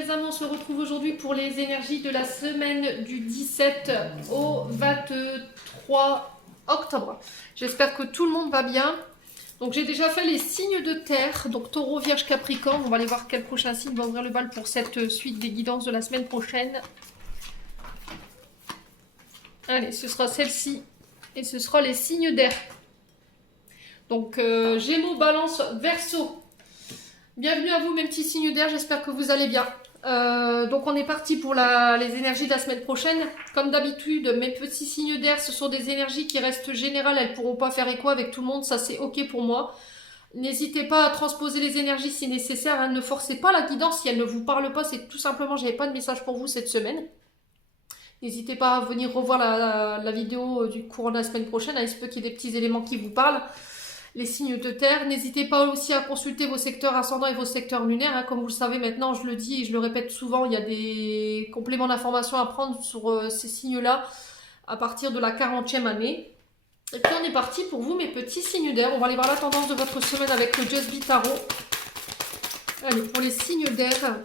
belles âmes, on se retrouve aujourd'hui pour les énergies de la semaine du 17 au 23 octobre. J'espère que tout le monde va bien. Donc j'ai déjà fait les signes de terre, donc Taureau, Vierge, Capricorne. On va aller voir quel prochain signe va ouvrir le bal pour cette suite des guidances de la semaine prochaine. Allez, ce sera celle-ci et ce sera les signes d'air. Donc Gémeaux, Balance, Verseau. Bienvenue à vous mes petits signes d'air, j'espère que vous allez bien. Donc on est parti pour les énergies de la semaine prochaine. Comme d'habitude, mes petits signes d'air, ce sont des énergies qui restent générales, elles ne pourront pas faire écho avec tout le monde, ça c'est ok pour moi. N'hésitez pas à transposer les énergies si nécessaire, hein. Ne forcez pas la guidance si elle ne vous parle pas, c'est tout simplement, j'avais pas de message pour vous cette semaine. N'hésitez pas à venir revoir la vidéo du courant de la semaine prochaine, hein. Il se peut qu'il y ait des petits éléments qui vous parlent. Les signes de terre. N'hésitez pas aussi à consulter vos secteurs ascendants et vos secteurs lunaires. Hein. Comme vous le savez maintenant, je le dis et je le répète souvent, il y a des compléments d'information à prendre sur ces signes-là à partir de la 40e année. Et puis on est parti pour vous, mes petits signes d'air. On va aller voir la tendance de votre semaine avec le Just Be Tarot. Allez, pour les signes d'air.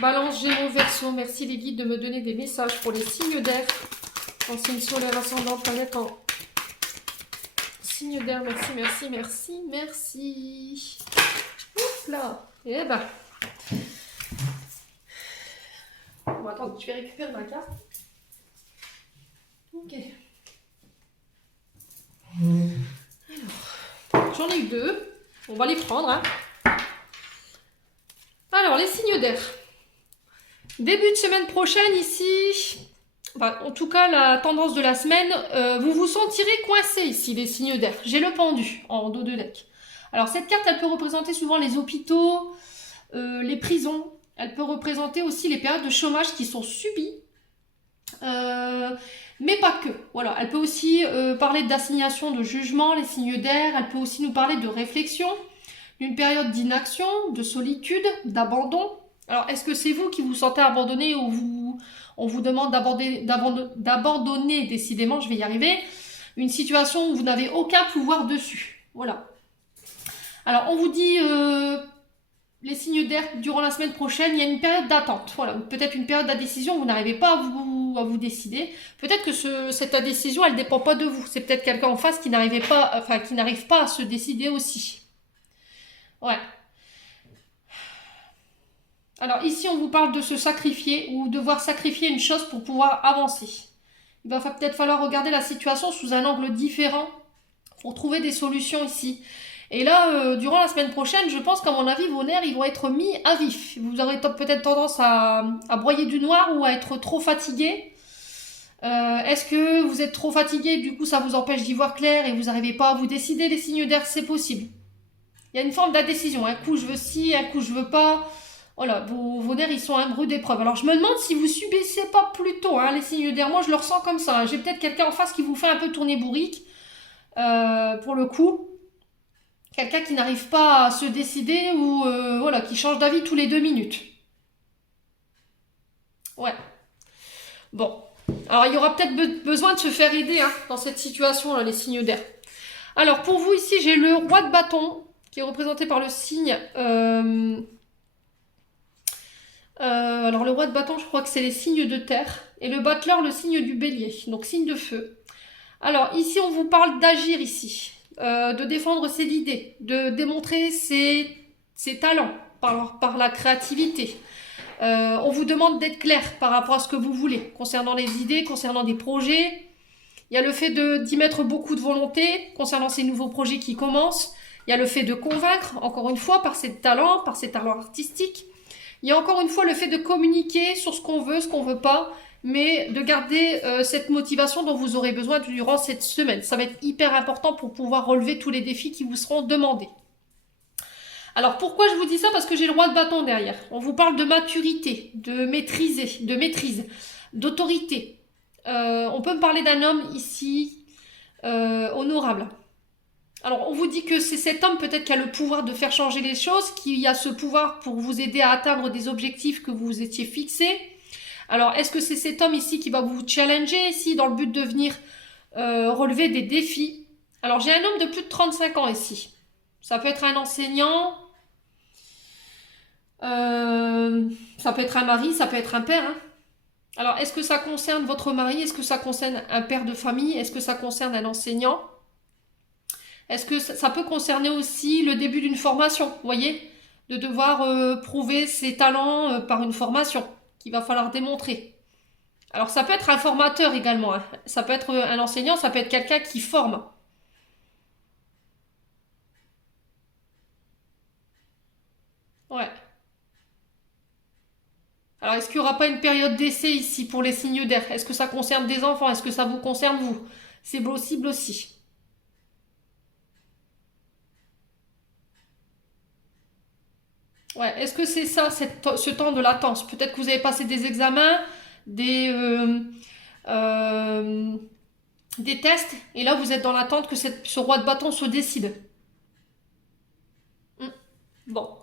Balance, Gémeaux, Verseau. Merci les guides de me donner des messages pour les signes d'air. En signe solaire, ascendant, planète en signe d'air, merci, merci, merci, merci. Ouf là. Eh ben. Bon, attends, je vais récupérer ma carte. Ok. Alors, j'en ai eu deux. On va les prendre. Hein. Alors, les signes d'air. Début de semaine prochaine ici. Enfin, en tout cas, la tendance de la semaine, vous vous sentirez coincé ici, les signes d'air. J'ai le pendu en dos de deck. Alors, cette carte, elle peut représenter souvent les hôpitaux, les prisons. Elle peut représenter aussi les périodes de chômage qui sont subies. Mais pas que. Voilà. Elle peut aussi parler d'assignation, de jugement, les signes d'air. Elle peut aussi nous parler de réflexion, d'une période d'inaction, de solitude, d'abandon. Alors, est-ce que c'est vous qui vous sentez abandonné ou on vous demande d'abandonner décidément, je vais y arriver, une situation où vous n'avez aucun pouvoir dessus. Voilà. Alors, on vous dit, les signes d'air durant la semaine prochaine, il y a une période d'attente. Voilà, peut-être une période d'indécision, vous n'arrivez pas à vous décider. Peut-être que cette indécision, elle ne dépend pas de vous. C'est peut-être quelqu'un en face qui n'arrive pas à se décider aussi. Ouais. Alors ici, on vous parle de se sacrifier ou devoir sacrifier une chose pour pouvoir avancer. Il va peut-être falloir regarder la situation sous un angle différent pour trouver des solutions ici. Et là, durant la semaine prochaine, je pense qu'à mon avis, vos nerfs, ils vont être mis à vif. Vous aurez peut-être tendance à broyer du noir ou à être trop fatigué. Est-ce que vous êtes trop fatigué, du coup ça vous empêche d'y voir clair et vous n'arrivez pas à vous décider? Les signes d'air, c'est possible. Il y a une forme d'indécision. Un coup, je veux ci, un coup, je veux pas. Voilà, vos nerfs, ils sont à un rude épreuve. Alors, je me demande si vous subissez pas plutôt les signes d'air. Moi, je le ressens comme ça. J'ai peut-être quelqu'un en face qui vous fait un peu tourner bourrique. Pour le coup. Quelqu'un qui n'arrive pas à se décider ou voilà, qui change d'avis tous les 2 minutes. Ouais. Bon. Alors, il y aura peut-être besoin de se faire aider dans cette situation, là, les signes d'air. Alors, pour vous, ici, j'ai le roi de bâton, qui est représenté par le signe... alors le roi de bâton, je crois que c'est les signes de terre. Et le battleur, le signe du bélier. Donc signe de feu. Alors ici, on vous parle d'agir ici. De défendre ses idées. De démontrer ses talents par la créativité. On vous demande d'être clair par rapport à ce que vous voulez. Concernant les idées, concernant des projets. Il y a le fait d'y mettre beaucoup de volonté. Concernant ces nouveaux projets qui commencent. Il y a le fait de convaincre, encore une fois, par ses talents artistiques. Il y a encore une fois le fait de communiquer sur ce qu'on veut pas, mais de garder cette motivation dont vous aurez besoin durant cette semaine. Ça va être hyper important pour pouvoir relever tous les défis qui vous seront demandés. Alors pourquoi je vous dis ça? Parce que j'ai le roi de bâton derrière. On vous parle de maturité, de maîtrise, d'autorité. On peut me parler d'un homme ici honorable. Alors, on vous dit que c'est cet homme peut-être qui a le pouvoir de faire changer les choses, qui a ce pouvoir pour vous aider à atteindre des objectifs que vous étiez fixés. Alors, est-ce que c'est cet homme ici qui va vous challenger ici dans le but de venir relever des défis? Alors, j'ai un homme de plus de 35 ans ici. Ça peut être un enseignant, Ça peut être un mari, ça peut être un père. Hein. Alors, est-ce que ça concerne votre mari? Est-ce que ça concerne un père de famille? Est-ce que ça concerne un enseignant? Est-ce que ça peut concerner aussi le début d'une formation? Vous voyez? De devoir prouver ses talents par une formation qu'il va falloir démontrer. Alors, ça peut être un formateur également. Hein. Ça peut être un enseignant, ça peut être quelqu'un qui forme. Ouais. Alors, est-ce qu'il n'y aura pas une période d'essai ici pour les signes d'air? Est-ce que ça concerne des enfants? Est-ce que ça vous concerne vous? C'est possible aussi. Ouais, est-ce que c'est ça, ce temps de latence? Peut-être que vous avez passé des examens, des, euh, euh, des tests, et là vous êtes dans l'attente que ce roi de bâton se décide. Hmm. Bon.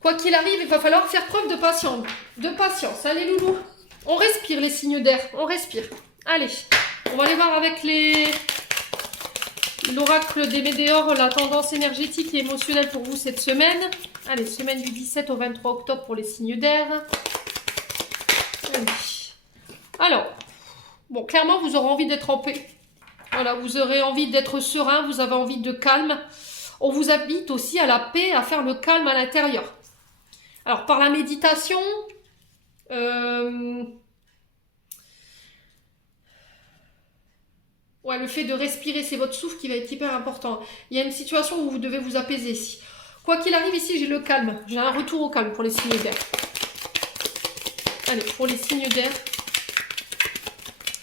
Quoi qu'il arrive, il va falloir faire preuve de patience. De patience. Allez, loulou. On respire les signes d'air. On respire. Allez. On va aller voir avec l'oracle des météores, la tendance énergétique et émotionnelle pour vous cette semaine. Allez, semaine du 17 au 23 octobre pour les signes d'air. Alors, bon, clairement, vous aurez envie d'être en paix. Voilà, vous aurez envie d'être serein, vous avez envie de calme. On vous invite aussi à la paix, à faire le calme à l'intérieur. Alors, par la méditation, ouais, le fait de respirer, c'est votre souffle qui va être hyper important. Il y a une situation où vous devez vous apaiser ici. Quoi qu'il arrive ici, j'ai le calme. J'ai un retour au calme pour les signes d'air. Allez, pour les signes d'air.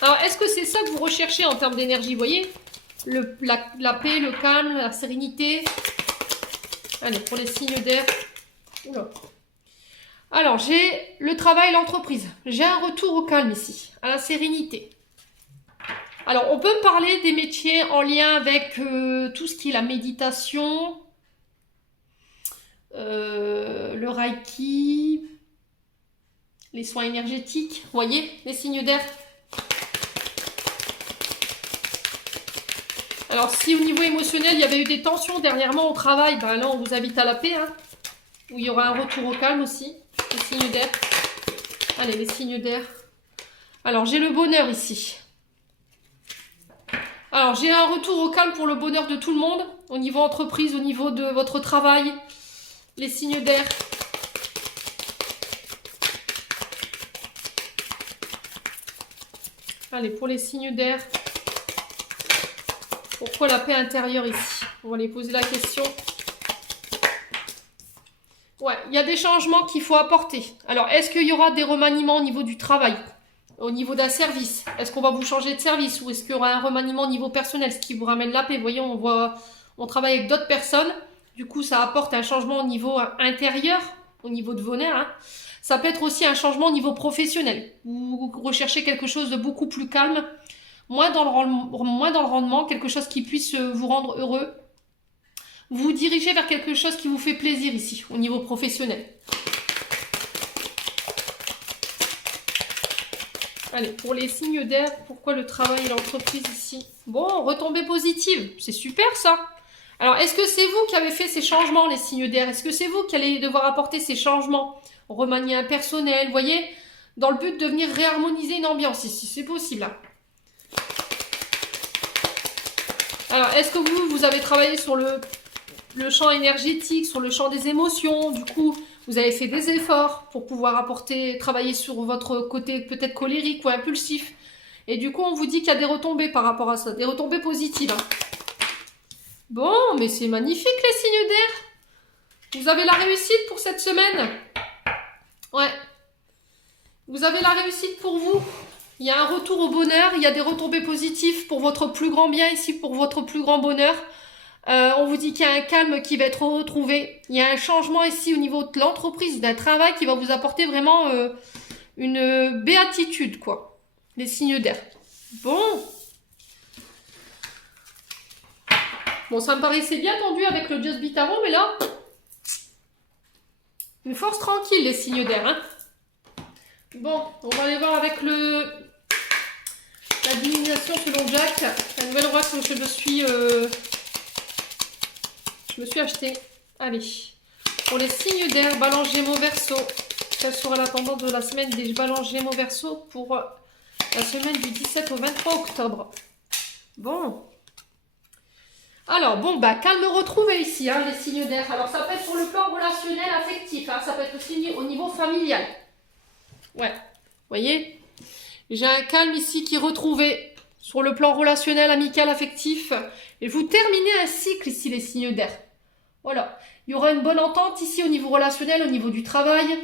Alors, est-ce que c'est ça que vous recherchez en termes d'énergie? Vous voyez la paix, le calme, la sérénité. Allez, pour les signes d'air. Oula. Alors, j'ai le travail, l'entreprise. J'ai un retour au calme ici, à la sérénité. Alors, on peut parler des métiers en lien avec tout ce qui est la méditation, le reiki, les soins énergétiques. Vous voyez, les signes d'air. Alors, si au niveau émotionnel, il y avait eu des tensions dernièrement au travail, ben là, on vous invite à la paix, hein, où il y aura un retour au calme aussi. Les signes d'air. Allez, les signes d'air. Alors, j'ai le bonheur ici. Alors, j'ai un retour au calme pour le bonheur de tout le monde, au niveau entreprise, au niveau de votre travail, les signes d'air. Allez, pour les signes d'air. Pourquoi la paix intérieure ici? On va aller poser la question. Ouais, il y a des changements qu'il faut apporter. Alors, est-ce qu'il y aura des remaniements au niveau du travail? Au niveau d'un service? Est-ce qu'on va vous changer de service? Ou est-ce qu'il y aura un remaniement au niveau personnel? Ce qui vous ramène la paix. Vous voyez, on travaille avec d'autres personnes. Du coup, ça apporte un changement au niveau intérieur, au niveau de vos nerfs. Hein. Ça peut être aussi un changement au niveau professionnel. Vous recherchez quelque chose de beaucoup plus calme, moins dans le rendement, quelque chose qui puisse vous rendre heureux. Vous vous dirigez vers quelque chose qui vous fait plaisir ici, au niveau professionnel. Allez, pour les signes d'air, pourquoi le travail et l'entreprise ici? Bon, retombée positive, c'est super ça. Alors, est-ce que c'est vous qui avez fait ces changements, les signes d'air? Est-ce que c'est vous qui allez devoir apporter ces changements? Remanier un personnel, vous voyez? Dans le but de venir réharmoniser une ambiance ici, c'est possible. Hein. Alors, est-ce que vous avez travaillé sur le champ énergétique, sur le champ des émotions? Du coup, vous avez fait des efforts pour pouvoir travailler sur votre côté peut-être colérique ou impulsif. Et du coup, on vous dit qu'il y a des retombées par rapport à ça, des retombées positives. Hein. Bon, mais c'est magnifique les signes d'air. Vous avez la réussite pour cette semaine. Ouais. Vous avez la réussite pour vous. Il y a un retour au bonheur, il y a des retombées positives pour votre plus grand bien ici, pour votre plus grand bonheur. On vous dit qu'il y a un calme qui va être retrouvé. Il y a un changement ici au niveau de l'entreprise, d'un travail qui va vous apporter vraiment une béatitude, quoi. Les signes d'air. Bon. Bon, ça me paraissait bien tendu avec le Just Bitaro, mais là, une force tranquille, les signes d'air. Hein. Bon, on va aller voir avec la divination selon Jacques, la nouvelle oracle que je me suis achetée. Allez, Pour les signes d'air, Balance, Gémeaux, Verseau. Quelle sera la tendance de la semaine des Balance, Gémeaux, Verseau pour la semaine du 17 au 23 octobre? Bon. Alors, bon, bah, calme retrouvé ici, hein, les signes d'air. Alors, ça peut être sur le plan relationnel, affectif, hein, ça peut être aussi au niveau familial. Ouais, vous voyez, j'ai un calme ici qui est retrouvé sur le plan relationnel, amical, affectif. Et vous terminez un cycle ici, les signes d'air. Voilà, il y aura une bonne entente ici au niveau relationnel, au niveau du travail.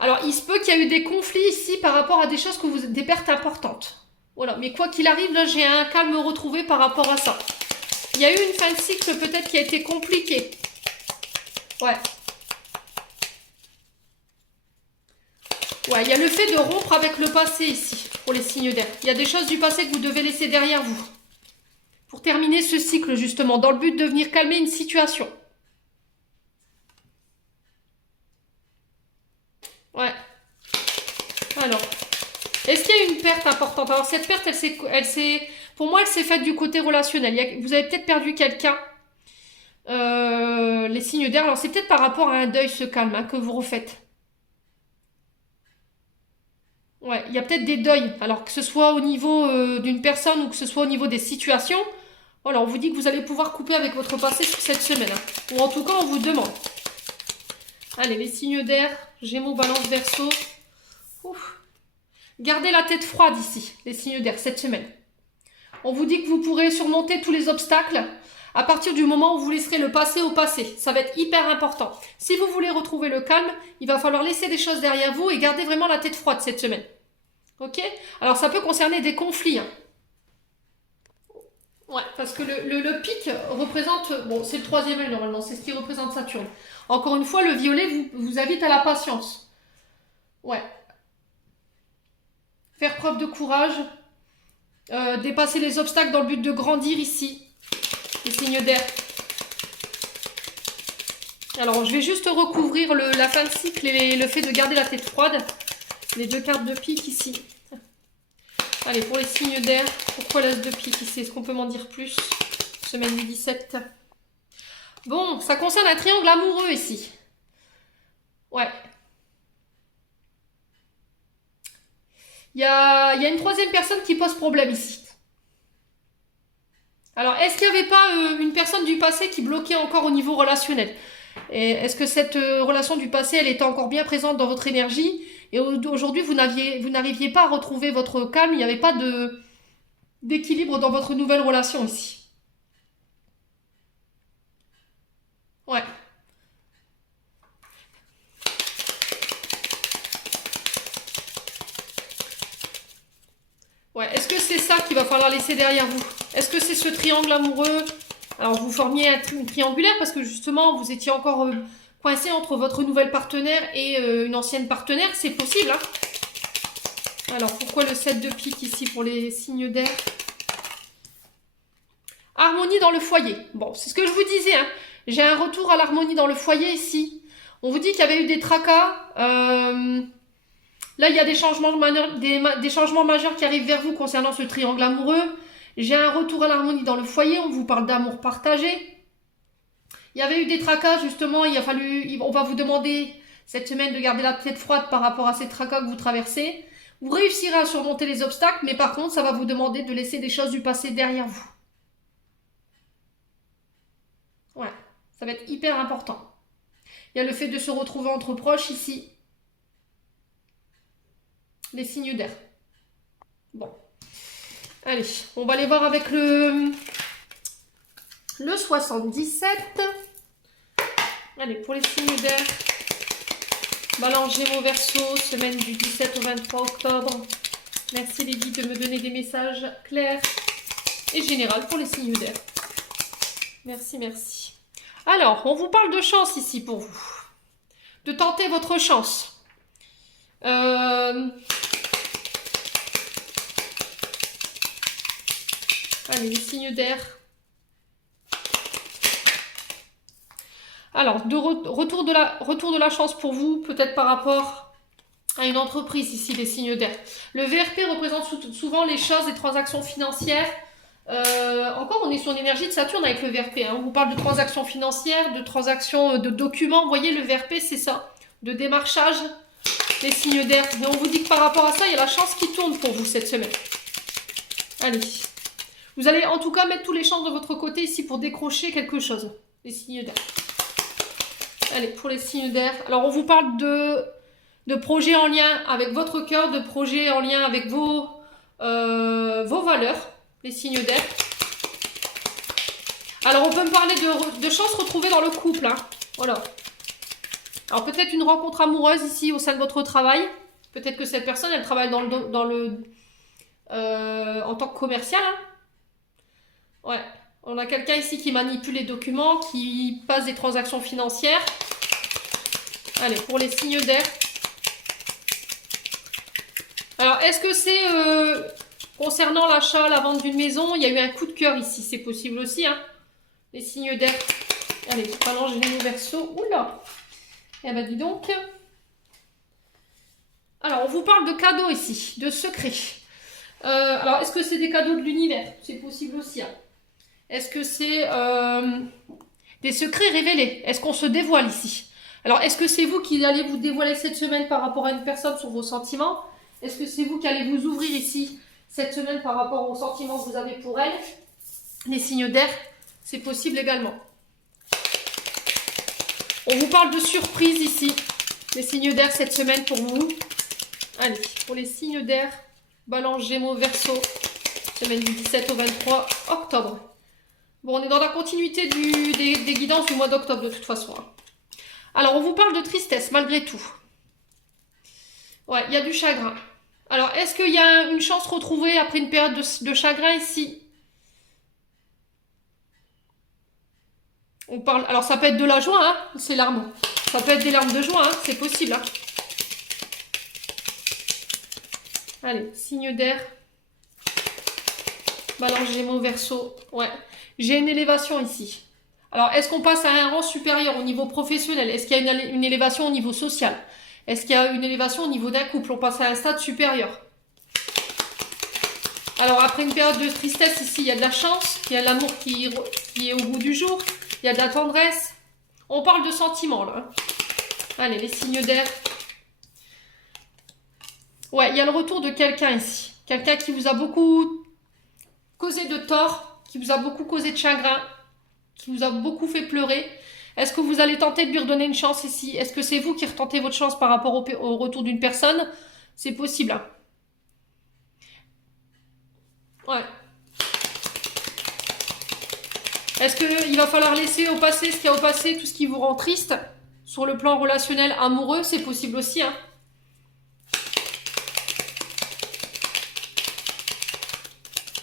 Alors, il se peut qu'il y a eu des conflits ici par rapport à des choses des pertes importantes. Voilà, mais quoi qu'il arrive, là, j'ai un calme retrouvé par rapport à ça. Il y a eu une fin de cycle peut-être qui a été compliquée. Ouais. Ouais, il y a le fait de rompre avec le passé ici, pour les signes d'air. Il y a des choses du passé que vous devez laisser derrière vous. Pour terminer ce cycle, justement, dans le but de venir calmer une situation. Ouais. Alors, est-ce qu'il y a une perte importante? Alors, cette perte, pour moi, elle s'est faite du côté relationnel. Vous avez peut-être perdu quelqu'un. Les signes d'air. Alors, c'est peut-être par rapport à un deuil, ce calme, hein, que vous refaites. Ouais, il y a peut-être des deuils. Alors, que ce soit au niveau d'une personne ou que ce soit au niveau des situations. Voilà, on vous dit que vous allez pouvoir couper avec votre passé sur cette semaine. Hein. Ou en tout cas, on vous demande. Allez, les signes d'air. Gémeaux, Balance, Verseau. Ouf. Gardez la tête froide ici, les signes d'air, cette semaine. On vous dit que vous pourrez surmonter tous les obstacles à partir du moment où vous laisserez le passé au passé. Ça va être hyper important. Si vous voulez retrouver le calme, il va falloir laisser des choses derrière vous et garder vraiment la tête froide cette semaine. Ok? Alors ça peut concerner des conflits. Hein. Ouais, parce que le pic représente... Bon, c'est le 3e œil normalement, c'est ce qui représente Saturne. Encore une fois, le violet vous invite à la patience. Ouais. Faire preuve de courage. Dépasser les obstacles dans le but de grandir ici. Les signes d'air. Alors, je vais juste recouvrir la fin de cycle et le fait de garder la tête froide. Les 2 cartes de pique ici. Allez, pour les signes d'air, pourquoi l'as de pique ici? Est-ce qu'on peut m'en dire plus? Semaine du 17. Bon, ça concerne un triangle amoureux ici. Ouais. Il y a une 3e personne qui pose problème ici. Alors, est-ce qu'il n'y avait pas une personne du passé qui bloquait encore au niveau relationnel? Et est-ce que cette relation du passé, elle était encore bien présente dans votre énergie? Et aujourd'hui, vous n'arriviez pas à retrouver votre calme, il n'y avait pas d'équilibre dans votre nouvelle relation ici. Ouais. Ouais, est-ce que c'est ça qu'il va falloir laisser derrière vous? Est-ce que c'est ce triangle amoureux? Alors, vous formiez un triangulaire parce que justement, vous étiez encore coincé entre votre nouvelle partenaire et une ancienne partenaire. C'est possible, hein? Alors, pourquoi le 7 de pique ici pour les signes d'air? Harmonie dans le foyer. Bon, c'est ce que je vous disais, hein. J'ai un retour à l'harmonie dans le foyer ici. On vous dit qu'il y avait eu des tracas. Là, il y a des changements majeurs qui arrivent vers vous concernant ce triangle amoureux. J'ai un retour à l'harmonie dans le foyer. On vous parle d'amour partagé. Il y avait eu des tracas, justement. On va vous demander cette semaine de garder la tête froide par rapport à ces tracas que vous traversez. Vous réussirez à surmonter les obstacles, mais par contre, ça va vous demander de laisser des choses du passé derrière vous. Ouais, ça va être hyper important. Il y a le fait de se retrouver entre proches ici. Les signes d'air. Bon. Allez, on va aller voir avec le 77. Allez, pour les signes d'air. Balance, Gémeaux, Verseau, semaine du 17 au 23 octobre. Merci les guides de me donner des messages clairs et généraux pour les signes d'air. Merci, merci. Alors, on vous parle de chance ici pour vous. De tenter votre chance. Allez, les signes d'air. Alors, retour de la chance pour vous, peut-être par rapport à une entreprise ici, les signes d'air. Le VRP représente souvent les choses, les transactions financières, Encore, on est sur l'énergie de Saturne avec le VRP. Hein. On vous parle de transactions financières, de transactions de documents. Vous voyez, le VRP, c'est ça. De démarchage, les signes d'air. Et on vous dit que par rapport à ça, il y a la chance qui tourne pour vous cette semaine. Allez. Vous allez en tout cas mettre tous les chances de votre côté ici pour décrocher quelque chose. Les signes d'air. Allez, pour les signes d'air. Alors, on vous parle de projets en lien avec votre cœur, de projets en lien avec vos valeurs, les signes d'air. Alors, on peut me parler de chances retrouvées dans le couple. Hein. Voilà. Alors, peut-être une rencontre amoureuse ici au sein de votre travail. Peut-être que cette personne, elle travaille en tant que commercial. Hein. Ouais. On a quelqu'un ici qui manipule les documents, qui passe des transactions financières. Allez, pour les signes d'air. Alors, est-ce que c'est concernant l'achat, la vente d'une maison, il y a eu un coup de cœur ici, c'est possible aussi, hein. Les signes d'air. Allez, Balance, Gémeaux, Verseau. Oula. Eh ben, dis donc. Alors, on vous parle de cadeaux ici, de secrets. Alors, est-ce que c'est des cadeaux de l'univers? C'est possible aussi, hein. Est-ce que c'est des secrets révélés? Est-ce qu'on se dévoile ici? Alors, est-ce que c'est vous qui allez vous dévoiler cette semaine par rapport à une personne sur vos sentiments? Est-ce que c'est vous qui allez vous ouvrir ici cette semaine par rapport aux sentiments que vous avez pour elle? Les signes d'air, c'est possible également. On vous parle de surprise ici. Les signes d'air cette semaine pour vous. Allez, pour les signes d'air, Balance, Gémeaux, Verseau, semaine du 17 au 23 octobre. Bon, on est dans la continuité des guidances du mois d'octobre de toute façon. Hein. Alors, on vous parle de tristesse malgré tout. Ouais, il y a du chagrin. Alors, est-ce qu'il y a une chance retrouvée après une période de chagrin ici? On parle. Alors, ça peut être de la joie, hein, ces larmes. Ça peut être des larmes de joie, hein, c'est possible. Hein. Allez, signe d'air. Balance, Gémeaux, Verseau. Ouais. J'ai une élévation ici. Alors, est-ce qu'on passe à un rang supérieur au niveau professionnel? Est-ce qu'il y a une élévation au niveau social? Est-ce qu'il y a une élévation au niveau d'un couple? On passe à un stade supérieur. Alors, après une période de tristesse, ici, il y a de la chance. Il y a l'amour qui est au bout du jour. Il y a de la tendresse. On parle de sentiments, là. Allez, les signes d'air. Ouais, il y a le retour de quelqu'un ici. Quelqu'un qui vous a beaucoup causé de tort, qui vous a beaucoup causé de chagrin, qui vous a beaucoup fait pleurer. Est-ce que vous allez tenter de lui redonner une chance ici? Est-ce que c'est vous qui retentez votre chance par rapport au retour d'une personne? C'est possible. Hein. Ouais. Est-ce qu'il va falloir laisser au passé ce qu'il y a au passé, tout ce qui vous rend triste? Sur le plan relationnel amoureux, c'est possible aussi. Hein.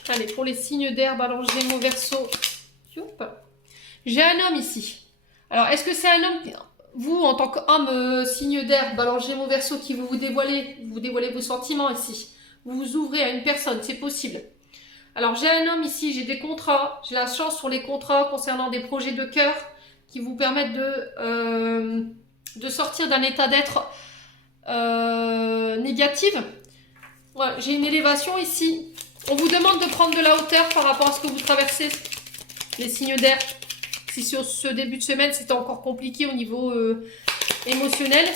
Allez, pour les signes d'air, Balance, Gémeaux, Verseau. J'ai un homme ici. Alors, est-ce que c'est un homme, vous, en tant qu'homme signe d'air, Balance, Gémeaux, Verseau, qui vous dévoilez vos sentiments ici. Vous vous ouvrez à une personne, c'est possible. Alors, j'ai un homme ici, j'ai des contrats. J'ai la chance sur les contrats concernant des projets de cœur qui vous permettent de sortir d'un état d'être négatif. Voilà, j'ai une élévation ici. On vous demande de prendre de la hauteur par rapport à ce que vous traversez, les signes d'air. Si sur ce début de semaine, c'était encore compliqué au niveau émotionnel.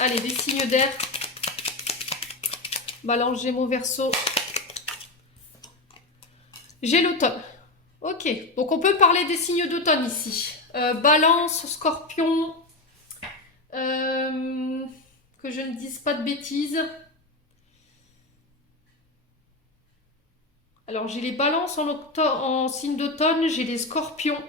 Allez, des signes d'air. Balance, Gémeaux, Verseau. J'ai l'automne. Ok, donc on peut parler des signes d'automne ici. Balance, Scorpion. Que je ne dise pas de bêtises. Alors, j'ai les balances en signe d'automne, j'ai les scorpions.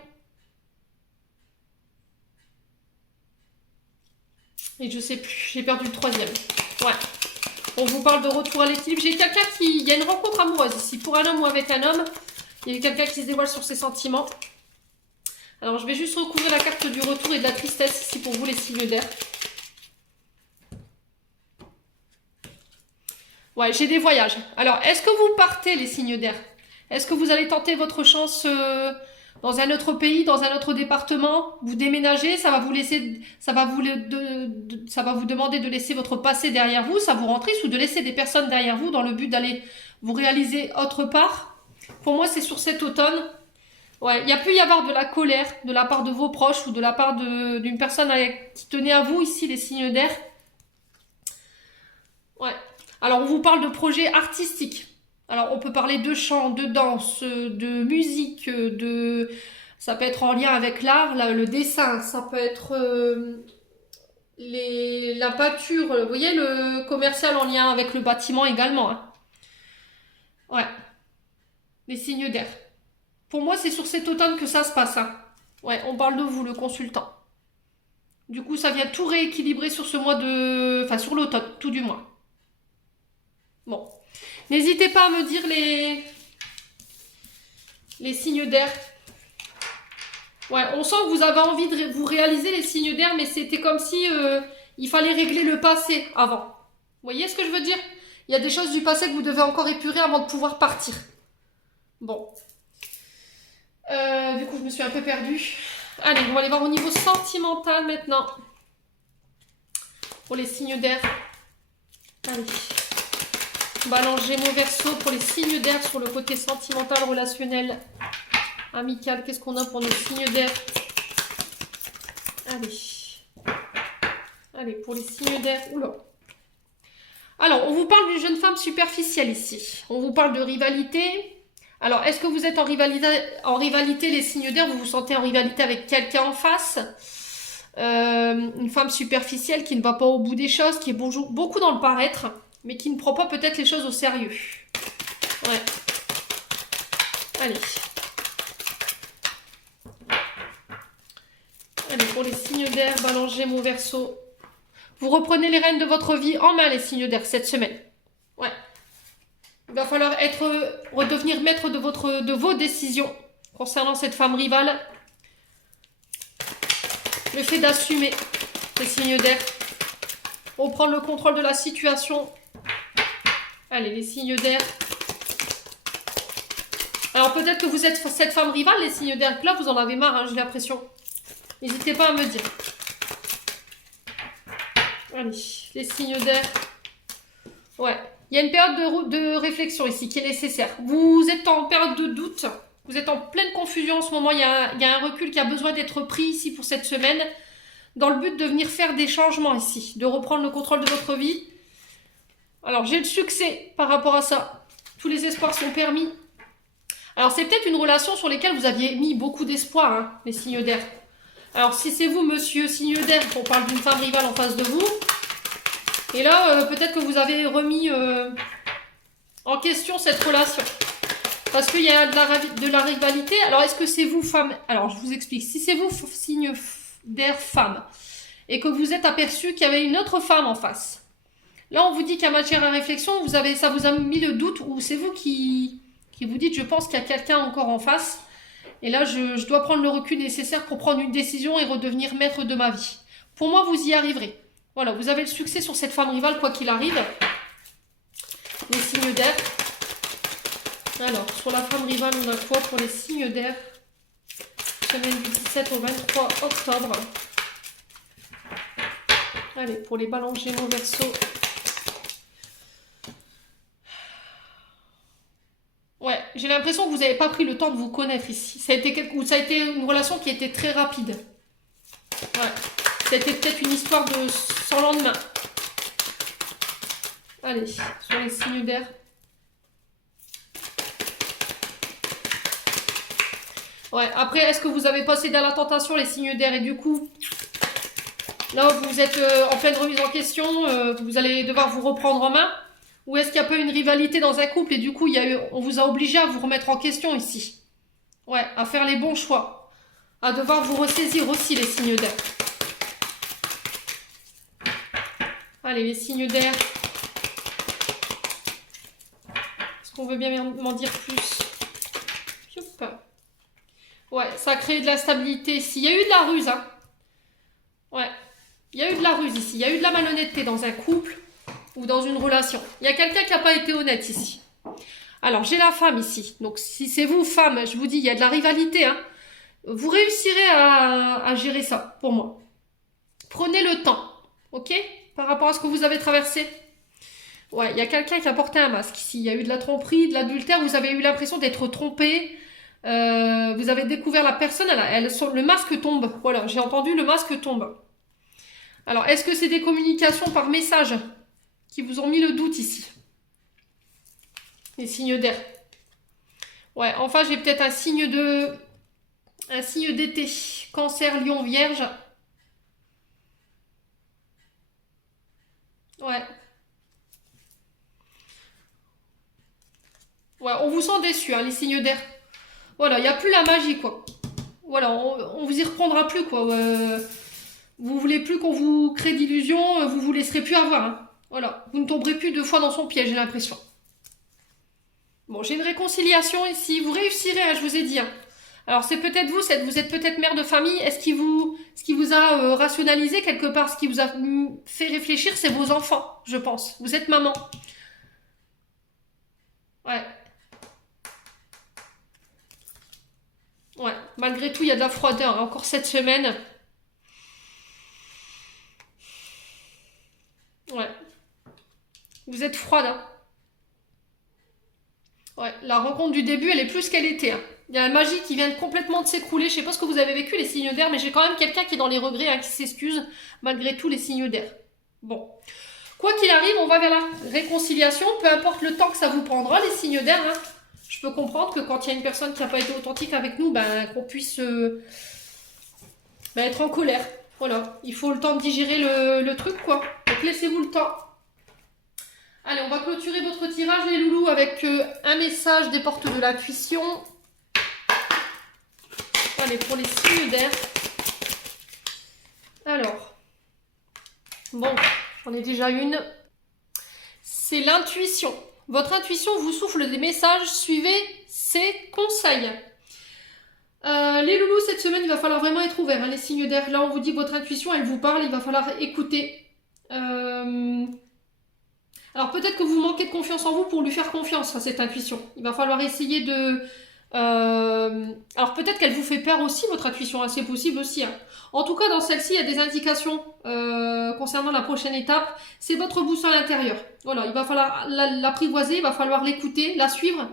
Et je sais plus, j'ai perdu le troisième. Ouais. On vous parle de retour à l'équilibre. J'ai quelqu'un il y a une rencontre amoureuse ici, pour un homme ou avec un homme. Il y a quelqu'un qui se dévoile sur ses sentiments. Alors, je vais juste recouvrir la carte du retour et de la tristesse ici pour vous, les signes d'air. Ouais, j'ai des voyages. Alors, est-ce que vous partez, les signes d'air? Est-ce que vous allez tenter votre chance dans un autre pays, dans un autre département? Vous déménagez, ça va vous laisser, ça va vous demander de laisser votre passé derrière vous, ça vous rend triste, ou de laisser des personnes derrière vous dans le but d'aller vous réaliser autre part. Pour moi, c'est sur cet automne. Ouais, il y a pu y avoir de la colère de la part de vos proches ou de la part d'une personne qui tenait à vous, ici, les signes d'air. Ouais. Alors, on vous parle de projets artistiques. Alors, on peut parler de chant, de danse, de musique, de... Ça peut être en lien avec l'art, le dessin. Ça peut être la peinture. Vous voyez, le commercial en lien avec le bâtiment également. Hein. Ouais. Les signes d'air. Pour moi, c'est sur cet automne que ça se passe. Hein. Ouais, on parle de vous, le consultant. Du coup, ça vient tout rééquilibrer sur ce mois de... Enfin, sur l'automne, tout du moins. Bon. N'hésitez pas à me dire les signes d'air. Ouais, on sent que vous avez envie de vous réaliser les signes d'air, mais c'était comme si il fallait régler le passé avant. Vous voyez ce que je veux dire? Il y a des choses du passé que vous devez encore épurer avant de pouvoir partir. Bon. Du coup, je me suis un peu perdue. Allez, on va aller voir au niveau sentimental maintenant. Pour les signes d'air. Allez. Balance Gémeaux Verseau pour les signes d'air sur le côté sentimental, relationnel, amical. Qu'est-ce qu'on a pour nos signes d'air? Allez. Allez, pour les signes d'air. Oula. Alors, on vous parle d'une jeune femme superficielle ici. On vous parle de rivalité. Alors, est-ce que vous êtes en rivalité, les signes d'air? Vous vous sentez en rivalité avec quelqu'un en face? Une femme superficielle qui ne va pas au bout des choses, qui est beaucoup dans le paraître, mais qui ne prend pas peut-être les choses au sérieux. Ouais. Allez. Allez, pour les signes d'air, Balance, Gémeaux, Verseau. Vous reprenez les rênes de votre vie en main, les signes d'air, cette semaine. Ouais. Il va falloir redevenir maître de vos décisions concernant cette femme rivale. Le fait d'assumer les signes d'air. Reprendre le contrôle de la situation. Allez, les signes d'air. Alors peut-être que vous êtes cette femme rivale, les signes d'air, que là vous en avez marre, hein, j'ai l'impression. N'hésitez pas à me dire. Allez, les signes d'air. Ouais, il y a une période de réflexion ici qui est nécessaire. Vous êtes en période de doute. Vous êtes en pleine confusion en ce moment. Il y a un recul qui a besoin d'être pris ici pour cette semaine. Dans le but de venir faire des changements ici. De reprendre le contrôle de votre vie. Alors, j'ai le succès par rapport à ça. Tous les espoirs sont permis. Alors, c'est peut-être une relation sur laquelle vous aviez mis beaucoup d'espoir, hein, les signes d'air. Alors, si c'est vous, monsieur signe d'air, qu'on parle d'une femme rivale en face de vous, et là, peut-être que vous avez remis en question cette relation. Parce qu'il y a de la rivalité. Alors, est-ce que c'est vous, femme? Alors, je vous explique. Si c'est vous, signe d'air, femme, et que vous êtes aperçu qu'il y avait une autre femme en face, là, on vous dit qu'à matière à réflexion, ça vous a mis le doute, ou c'est vous qui vous dites, je pense qu'il y a quelqu'un encore en face, et là, je dois prendre le recul nécessaire pour prendre une décision et redevenir maître de ma vie. Pour moi, vous y arriverez. Voilà, vous avez le succès sur cette femme rivale, quoi qu'il arrive. Les signes d'air. Alors, sur la femme rivale, on a quoi pour les signes d'air? Semaine du 17 au 23 octobre. Allez, pour les balances Gémeaux Verseau. Ouais, j'ai l'impression que vous n'avez pas pris le temps de vous connaître ici. Ça a été une relation qui était très rapide. Ouais. C'était peut-être une histoire de sans lendemain. Allez, sur les signes d'air. Ouais, après, est-ce que vous avez pas cédé à la tentation, les signes d'air, et du coup, là, vous êtes en pleine remise en question, vous allez devoir vous reprendre en main? Ou est-ce qu'il y a pas une rivalité dans un couple et du coup, on vous a obligé à vous remettre en question ici? Ouais, à faire les bons choix. À devoir vous ressaisir aussi, les signes d'air. Allez, les signes d'air. Est-ce qu'on veut bien m'en dire plus? Ouais, ça a créé de la stabilité ici. Il y a eu de la ruse, hein. Ouais, il y a eu de la ruse ici. Il y a eu de la malhonnêteté dans un couple ou dans une relation. Il y a quelqu'un qui n'a pas été honnête ici. Alors, j'ai la femme ici. Donc, si c'est vous, femme, je vous dis, il y a de la rivalité, hein. Vous réussirez à gérer ça, pour moi. Prenez le temps, ok? Par rapport à ce que vous avez traversé. Ouais, il y a quelqu'un qui a porté un masque ici. Il y a eu de la tromperie, de l'adultère. Vous avez eu l'impression d'être trompé. Vous avez découvert la personne. Le masque tombe. Voilà, j'ai entendu le masque tombe. Alors, est-ce que c'est des communications par message qui vous ont mis le doute ici? Les signes d'air. Ouais, enfin, j'ai peut-être un signe d'été. Cancer, Lion, Vierge. Ouais. Ouais, on vous sent déçu, hein, les signes d'air. Voilà, il n'y a plus la magie, quoi. Voilà, on vous y reprendra plus, quoi. Vous voulez plus qu'on vous crée d'illusions, vous vous laisserez plus avoir, hein. Voilà, vous ne tomberez plus deux fois dans son piège, j'ai l'impression. Bon, j'ai une réconciliation ici. Vous réussirez, hein, je vous ai dit, hein. Alors, c'est peut-être vous êtes peut-être mère de famille. Ce qui vous a rationalisé quelque part, ce qui vous a fait réfléchir, c'est vos enfants, je pense. Vous êtes maman. Ouais. Ouais, malgré tout, il y a de la froideur, hein, encore cette semaine. Ouais, vous êtes froide, hein. Ouais, la rencontre du début, elle est plus qu'elle était, hein. Il y a la magie qui vient complètement de s'écrouler. Je sais pas ce que vous avez vécu, les signes d'air, mais j'ai quand même quelqu'un qui est dans les regrets, hein, qui s'excuse malgré tout les signes d'air. Bon. Quoi qu'il arrive, on va vers la réconciliation, peu importe le temps que ça vous prendra, les signes d'air, hein. Je peux comprendre que quand il y a une personne qui n'a pas été authentique avec nous, ben, qu'on puisse être en colère. Voilà, il faut le temps de digérer le truc, quoi. Donc laissez-vous le temps. Allez, on va clôturer votre tirage, les loulous, avec un message des portes de l'intuition. Allez, pour les signes d'air. Alors, bon, j'en ai déjà une. C'est l'intuition. Votre intuition vous souffle des messages, suivez ses conseils. Les loulous, cette semaine, il va falloir vraiment être ouvert, hein, les signes d'air. Là, on vous dit que votre intuition, elle vous parle, il va falloir écouter. Alors, peut-être que vous manquez de confiance en vous pour lui faire confiance à cette intuition. Il va falloir essayer de... alors, peut-être qu'elle vous fait peur aussi, votre intuition, hein, c'est possible aussi, hein. En tout cas, dans celle-ci, il y a des indications concernant la prochaine étape. C'est votre boussole intérieure. Voilà, il va falloir l'apprivoiser, il va falloir l'écouter, la suivre,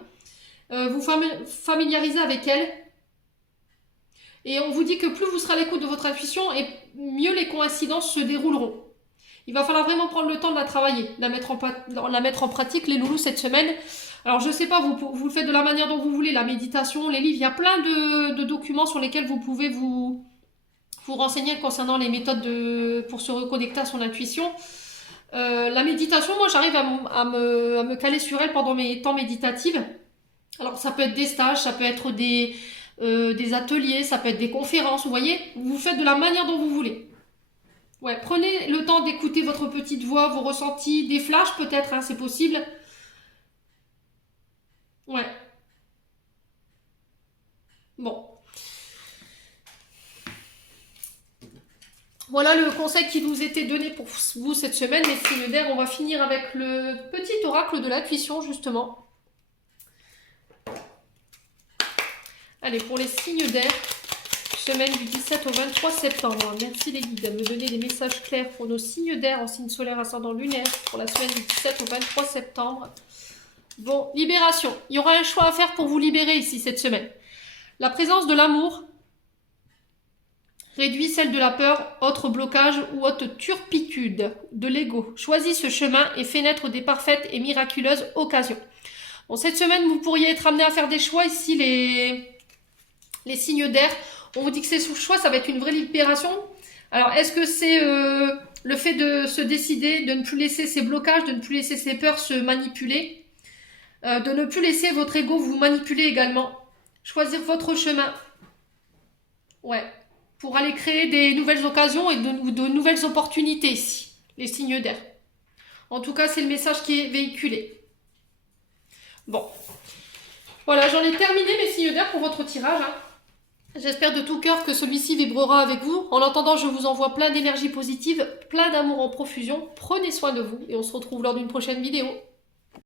vous familiariser avec elle. Et on vous dit que plus vous serez à l'écoute de votre intuition, et mieux les coïncidences se dérouleront. Il va falloir vraiment prendre le temps de la travailler, de la mettre en pratique, les loulous, cette semaine. Alors, je sais pas, vous le faites de la manière dont vous voulez, la méditation, les livres, il y a plein de documents sur lesquels vous pouvez vous renseigner concernant les méthodes pour se reconnecter à son intuition. La méditation, moi, j'arrive à me caler sur elle pendant mes temps méditatifs. Alors, ça peut être des stages, ça peut être des ateliers, ça peut être des conférences, vous voyez. Vous faites de la manière dont vous voulez. Ouais, prenez le temps d'écouter votre petite voix, vos ressentis, des flashs peut-être, hein, c'est possible. Ouais. Bon. Voilà le conseil qui nous était donné pour vous cette semaine, les signes d'air. On va finir avec le petit oracle de l'intuition, justement. Allez, pour les signes d'air, semaine du 17 au 23 septembre. Merci les guides de me donner des messages clairs pour nos signes d'air en signe solaire ascendant lunaire pour la semaine du 17 au 23 septembre. Bon, libération. Il y aura un choix à faire pour vous libérer ici cette semaine. La présence de l'amour réduit celle de la peur, autre blocage ou autre turpitude de l'ego. Choisis ce chemin et fais naître des parfaites et miraculeuses occasions. Bon, cette semaine, vous pourriez être amené à faire des choix ici, les signes d'air. On vous dit que ces choix, ça va être une vraie libération. Alors, est-ce que c'est le fait de se décider, de ne plus laisser ces blocages, de ne plus laisser ces peurs se manipuler, de ne plus laisser votre ego vous manipuler également. Choisir votre chemin. Ouais. Pour aller créer des nouvelles occasions et de nouvelles opportunités ici. Les signes d'air. En tout cas, c'est le message qui est véhiculé. Bon. Voilà, j'en ai terminé mes signes d'air pour votre tirage, hein. J'espère de tout cœur que celui-ci vibrera avec vous. En attendant, je vous envoie plein d'énergie positive, plein d'amour en profusion. Prenez soin de vous et on se retrouve lors d'une prochaine vidéo.